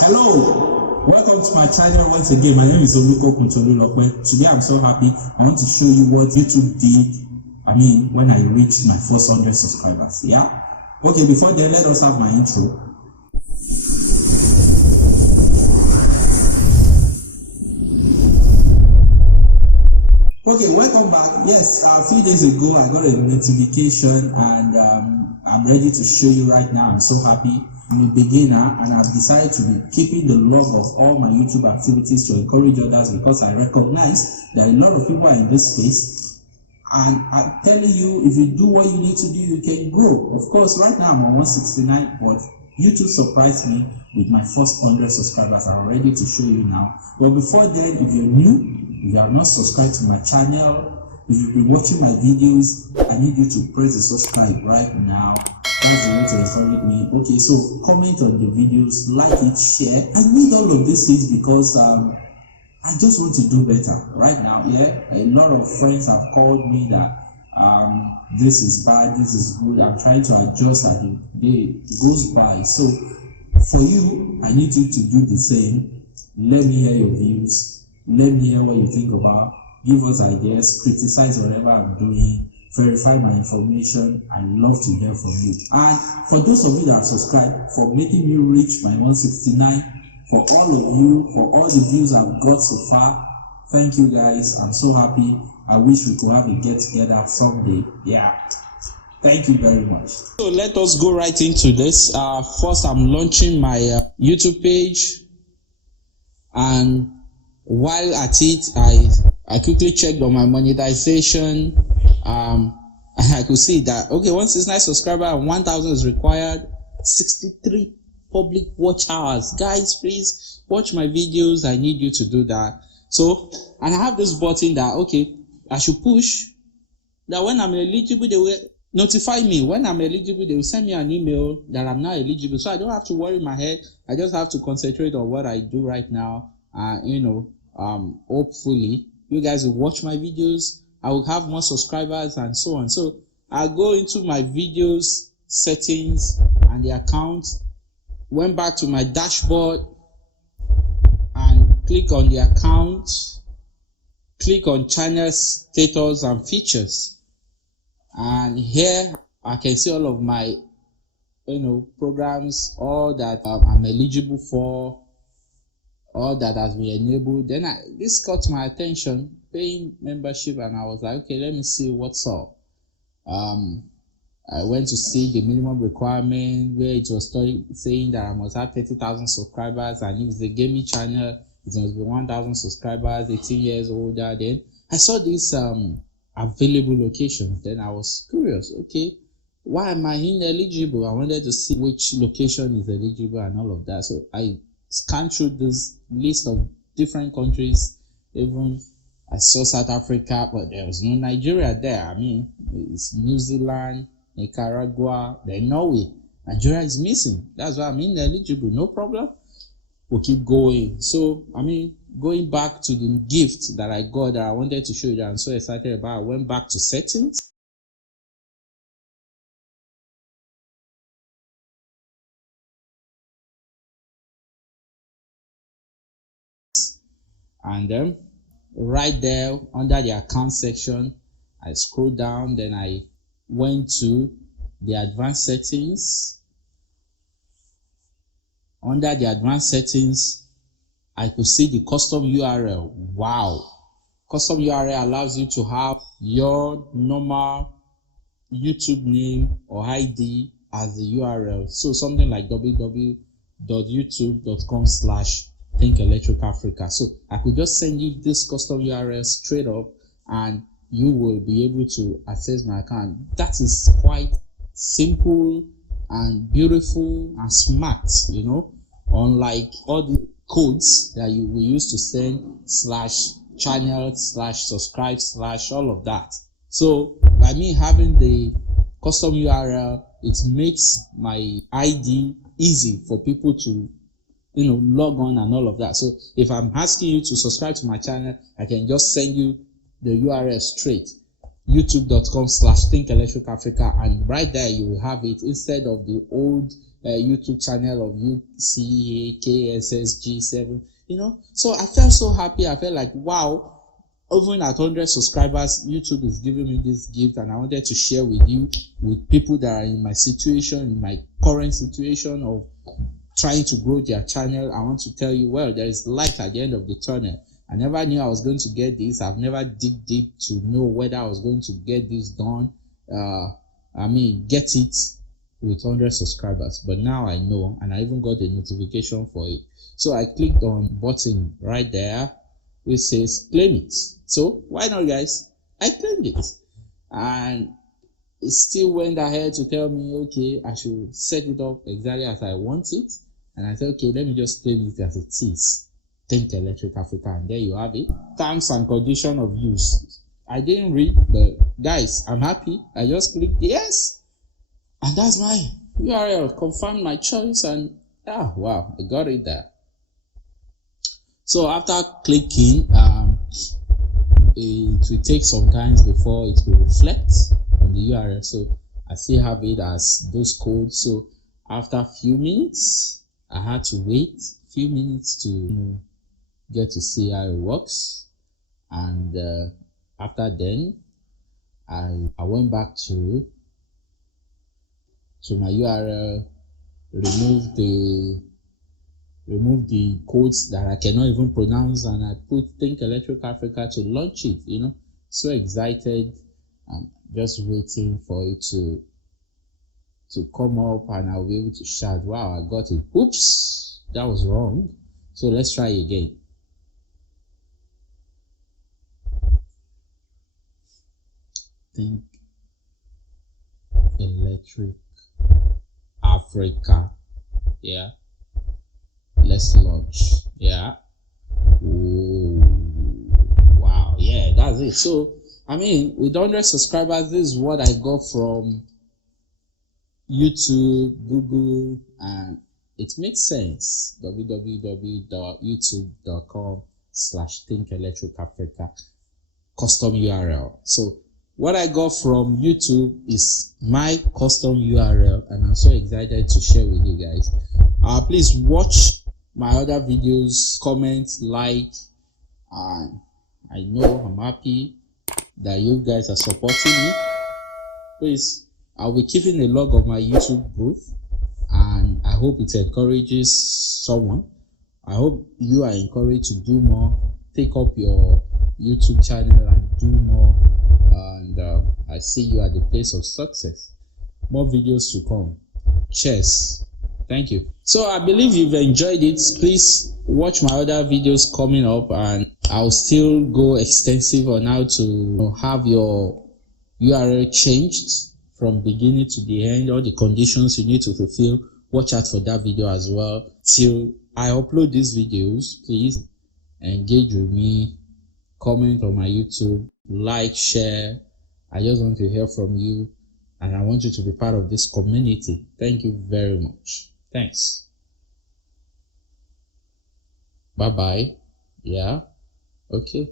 Hello, welcome to my channel once again. My name is Oluko Kuntolulokwe. Today I'm so happy. I want to show you what YouTube did. When I reached my first 100 subscribers. Yeah. Okay. Before then, let us have my intro. Okay, welcome back. Yes, a few days ago I got a notification and I'm ready to show you right now. I'm so happy. I'm a beginner and I've decided to be keeping the log of all my YouTube activities to encourage others because I recognize that a lot of people are in this space, and I'm telling you, if you do what you need to do, you can grow. Of course, right now I'm on 169, but YouTube surprised me with my first 100 subscribers. I'm ready to show you now. But before then, if you're new, if you are not subscribed to my channel, if you've been watching my videos, I need you to press the subscribe right now. That's the way to encourage me. Okay, so comment on the videos, like it, share. I need all of these things because I just want to do better right now. Yeah, a lot of friends have called me that this is bad, this is good. I'm trying to adjust as the day goes by. So for you, I need you to do the same. Let me hear your views. Let me hear what you think about. Give us ideas, criticize whatever I'm doing, verify my information. I love to hear from you. And for those of you that have subscribed, for making me reach my 169, for all of you, for all the views I've got so far, thank you guys. I'm so happy. I wish we could have a get together someday. Yeah. Thank you very much. So let us go right into this. First, I'm launching my YouTube page, and while at it, I quickly checked on my monetization. And I could see that okay, 169 subscriber and 1,000 is required. 63 public watch hours. Guys, please watch my videos. I need you to do that. So, and I have this button that okay, I should push that when I'm eligible, they will notify me. When I'm eligible, they will send me an email that I'm not eligible. So I don't have to worry my head. I just have to concentrate on what I do right now. Hopefully you guys will watch my videos. I will have more subscribers and so on. So I'll go into my videos settings and the account, went back to my dashboard and click on the account, click on channel status and features, and here I can see all of my programs, all that I'm eligible for, all that has been enabled. Then this caught my attention, paying membership, and I was like, okay, let me see what's up. I went to see the minimum requirement where it was saying that I must have 30,000 subscribers, and if it's a gaming channel, it must be 1,000 subscribers, 18 years older. Then I saw this available locations. Then I was curious, okay, why am I ineligible? I wanted to see which location is eligible and all of that. So I scanned through this list of different countries. Even I saw South Africa, but there was no Nigeria there. It's New Zealand, Nicaragua, then Norway. Nigeria is missing. That's why I'm ineligible. No problem. We'll keep going. So, going back to the gift that I got that I wanted to show you that I'm so excited about, I went back to settings. And then right there under the account section, I scrolled down, then I went to the advanced settings. Under the advanced settings, I could see the custom URL. Wow. Custom URL allows you to have your normal YouTube name or ID as the URL. So something like www.youtube.com/ThinkElectricAfrica. So I could just send you this custom URL straight up and you will be able to access my account. That is quite simple and beautiful and smart, unlike all the codes that we used to send /channel /subscribe / all of that. So by me having the custom URL, it makes my ID easy for people to log on and all of that. So if I'm asking you to subscribe to my channel, I can just send you the URL straight, youtube.com/ThinkElectricAfrica, and right there you will have it instead of the old YouTube channel of UCAKSSG7, So I felt so happy. I felt like, wow, even at 100 subscribers, YouTube is giving me this gift, and I wanted to share with you, with people that are in my situation, in my current situation of trying to grow their channel. I want to tell you, well, there is light at the end of the tunnel. I never knew I was going to get this. I've never dig deep to know whether I was going to get this done. Get it with 100 subscribers. But now I know, and I even got a notification for it. So I clicked on button right there which says claim it. So why not, guys? I claimed it, and it still went ahead to tell me, okay, I should set it up exactly as I want it. And I said, okay, let me just claim it as it is. Think Electric Africa, and there you have it. Terms and condition of use. I didn't read, but guys, I'm happy. I just clicked yes, and that's my URL. Confirmed my choice, and wow, I got it there. So after clicking, it will take some time before it will reflect on the URL. So I still have it as those codes. So after a few minutes, I had to wait a few minutes to get to see how it works. And after then, I went back to my URL, remove the codes that I cannot even pronounce, and I put Think Electric Africa to launch it. So excited. I'm just waiting for it to come up, and I'll be able to shout, wow, I got it. Oops, that was wrong. So let's try again. Think Electric Africa. Yeah. Let's launch. Yeah. Ooh. Wow. Yeah, that's it. So, with 100 subscribers, this is what I got from YouTube, Google, and it makes sense. www.youtube.com/Think Electric Africa custom URL. So what I got from YouTube is my custom URL, and I'm so excited to share with you guys. Please watch my other videos, comment, like, and I know I'm happy that you guys are supporting me. Please, I'll be keeping a log of my YouTube growth, and I hope it encourages someone. I hope you are encouraged to do more, take up your YouTube channel and do more, and I see you at the place of success. More videos to come. Cheers. Thank you. So I believe you've enjoyed it. Please watch my other videos coming up, and I'll still go extensive on how to have your URL changed from beginning to the end, all the conditions you need to fulfill. Watch out for that video as well. Till I upload these videos, please engage with me, comment on my YouTube, like, share. I just want to hear from you, and I want you to be part of this community. Thank you very much. Thanks. Bye bye. Yeah. Okay.